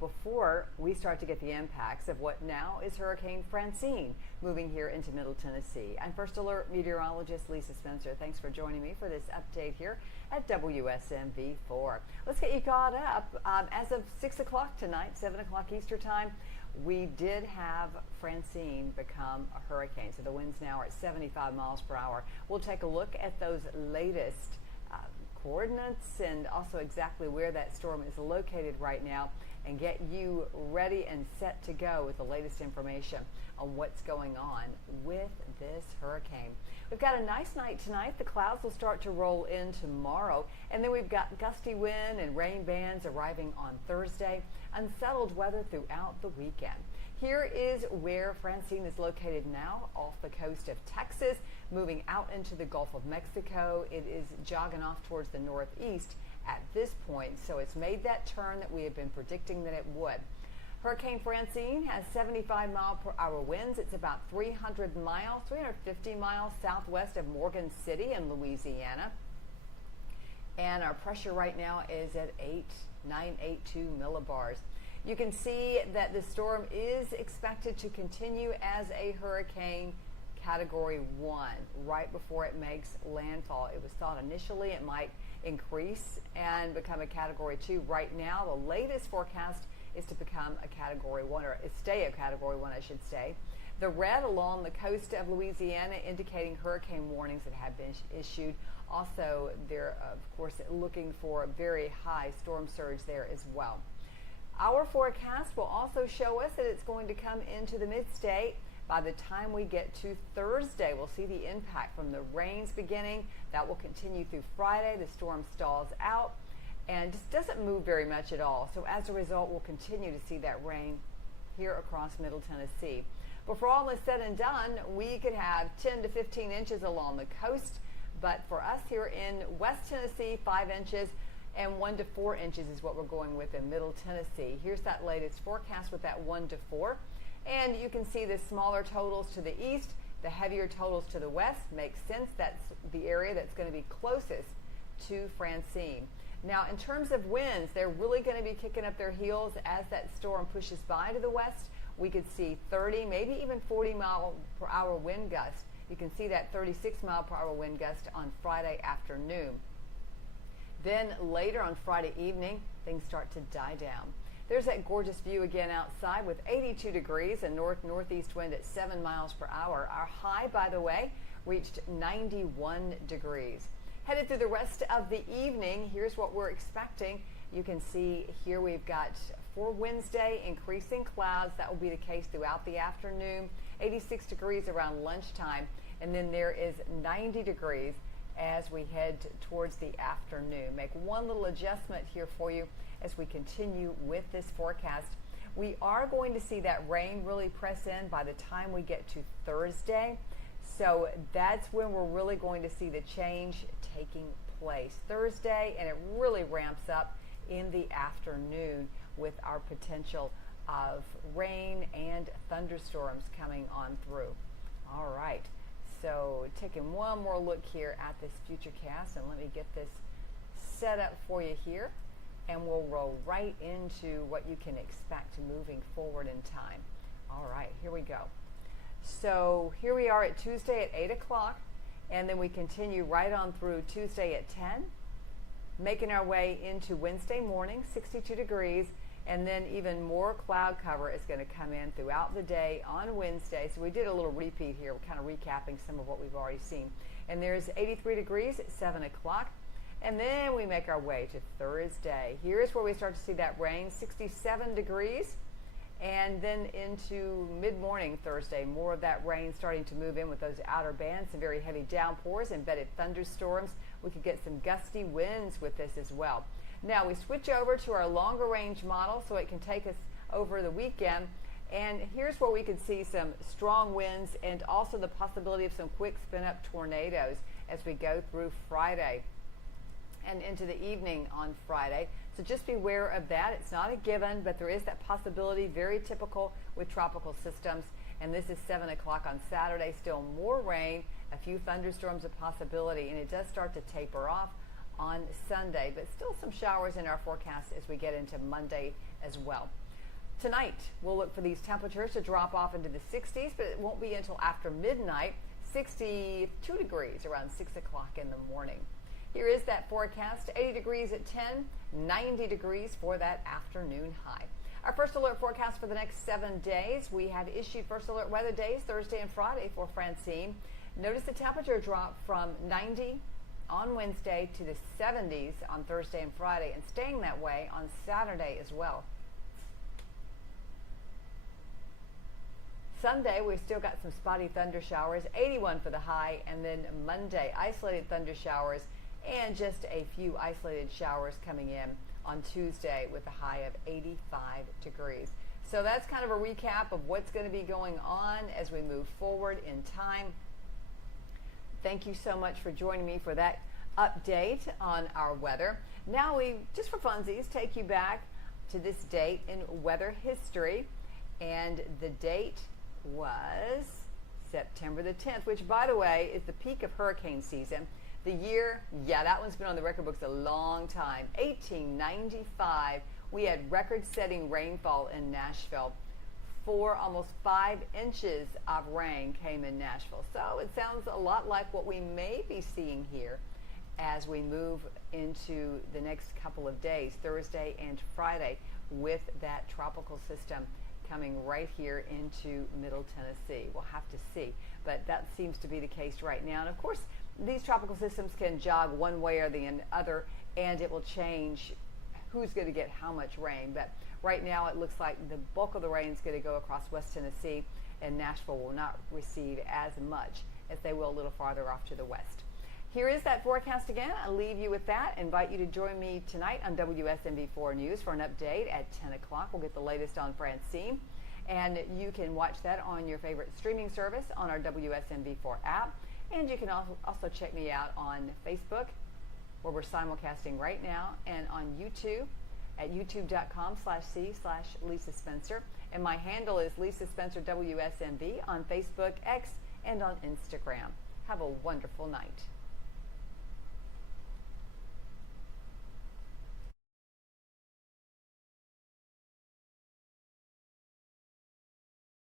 before we start to get the impacts of what now is Hurricane Francine moving here into Middle Tennessee. I'm First Alert meteorologist Lisa Spencer. Thanks for joining me for this update here at WSMV4. Let's get you caught up. As of 6 o'clock tonight, 7 o'clock Eastern time, we did have Francine become a hurricane. So the winds now are at 75 miles per hour. We'll take a look at those latest coordinates and also exactly where that storm is located right now and get you ready and set to go with the latest information on what's going on with this hurricane. We've got a nice night tonight. The clouds will start to roll in tomorrow, and then we've got gusty wind and rain bands arriving on Thursday. Unsettled weather throughout the weekend. Here is where Francine is located now, off the coast of Texas, moving out into the Gulf of Mexico. It is jogging off towards the northeast at this point, so it's made that turn that we have been predicting that it would. Hurricane Francine has 75 mile per hour winds. It's about 350 miles southwest of Morgan City in Louisiana. And our pressure right now is at 982 millibars. You can see that the storm is expected to continue as a hurricane category 1 right before it makes landfall. It was thought initially it might increase and become a category 2. Right now, the latest forecast is to become a category 1, or stay a category 1, I should say. The red along the coast of Louisiana indicating hurricane warnings that have been issued. Also, they're, of course, looking for a very high storm surge there as well. Our forecast will also show us that it's going to come into the mid-state. By the time we get to Thursday, we'll see the impact from the rains beginning. That will continue through Friday. The storm stalls out and just doesn't move very much at all. So as a result, we'll continue to see that rain here across Middle Tennessee. Before all is said and done, we could have 10 to 15 inches along the coast. But for us here in West Tennessee, 5 inches. And 1 to 4 inches is what we're going with in Middle Tennessee. Here's that latest forecast with that 1 to 4. And you can see the smaller totals to the east, the heavier totals to the west. Makes sense. That's the area that's going to be closest to Francine. Now, in terms of winds, they're really going to be kicking up their heels as that storm pushes by to the west. We could see 30, maybe even 40 mile per hour wind gust. You can see that 36 mile per hour wind gust on Friday afternoon. Then later on Friday evening, things start to die down. There's that gorgeous view again outside with 82 degrees and north-northeast wind at 7 miles per hour. Our high, by the way, reached 91 degrees. Headed through the rest of the evening, here's what we're expecting. You can see here we've got for Wednesday, increasing clouds. That will be the case throughout the afternoon. 86 degrees around lunchtime. And then there is 90 degrees as we head towards the afternoon. Make one little adjustment here for you as we continue with this forecast. We are going to see that rain really press in by the time we get to Thursday. So that's when we're really going to see the change taking place Thursday, and it really ramps up in the afternoon with our potential of rain and thunderstorms coming on through. All right. So taking one more look here at this futurecast, and let me get this set up for you here, and we'll roll right into what you can expect moving forward in time. All right, here we go. So here we are at Tuesday at 8 o'clock, and then we continue right on through Tuesday at 10, making our way into Wednesday morning, 62 degrees, and then even more cloud cover is going to come in throughout the day on Wednesday. So we did a little repeat here. We're kind of recapping some of what we've already seen. And there's 83 degrees at 7 o'clock. And then we make our way to Thursday. Here's where we start to see that rain, 67 degrees. And then into mid-morning Thursday, more of that rain starting to move in with those outer bands, some very heavy downpours, embedded thunderstorms. We could get some gusty winds with this as well. Now we switch over to our longer range model so it can take us over the weekend, and here's where we can see some strong winds and also the possibility of some quick spin up tornadoes as we go through Friday and into the evening on Friday. So just beware of that. It's not a given, but there is that possibility, very typical with tropical systems. And this is 7 o'clock on Saturday. Still more rain, a few thunderstorms a possibility, and it does start to taper off on Sunday, but still some showers in our forecast as we get into Monday as well. Tonight, we'll look for these temperatures to drop off into the 60s, but it won't be until after midnight, 62 degrees around 6 o'clock in the morning. Here is that forecast, 80 degrees at 10, 90 degrees for that afternoon high. Our first alert forecast for the next 7 days. We have issued first alert weather days Thursday and Friday for Francine. Notice the temperature drop from 90 on Wednesday to the 70s on Thursday and Friday, and staying that way on Saturday as well. Sunday, we've still got some spotty thunder showers, 81 for the high, and then Monday, isolated thunder showers and just a few isolated showers coming in on Tuesday with a high of 85 degrees. So that's kind of a recap of what's going to be going on as we move forward in time. Thank you so much for joining me for that update on our weather. Now we, just for funsies, take you back to this date in weather history, and the date was September the 10th, which, by the way, is the peak of hurricane season. The year, yeah, that one's been on the record books a long time. 1895, we had record-setting rainfall in Nashville. Almost 5 inches of rain came in Nashville. So it sounds a lot like what we may be seeing here as we move into the next couple of days, Thursday and Friday, with that tropical system coming right here into Middle Tennessee. We'll have to see, but that seems to be the case right now. And of course, these tropical systems can jog one way or the other, and it will change who's going to get how much rain. But right now, it looks like the bulk of the rain is going to go across West Tennessee, and Nashville will not receive as much as they will a little farther off to the west. Here is that forecast again. I'll leave you with that. I invite you to join me tonight on WSMV4 News for an update at 10 o'clock. We'll get the latest on Francine, and you can watch that on your favorite streaming service on our WSMV4 app. And you can also check me out on Facebook, where we're simulcasting right now, and on YouTube at youtube.com/C/Lisa Spencer. And my handle is Lisa Spencer WSMV on Facebook, X, and on Instagram. Have a wonderful night.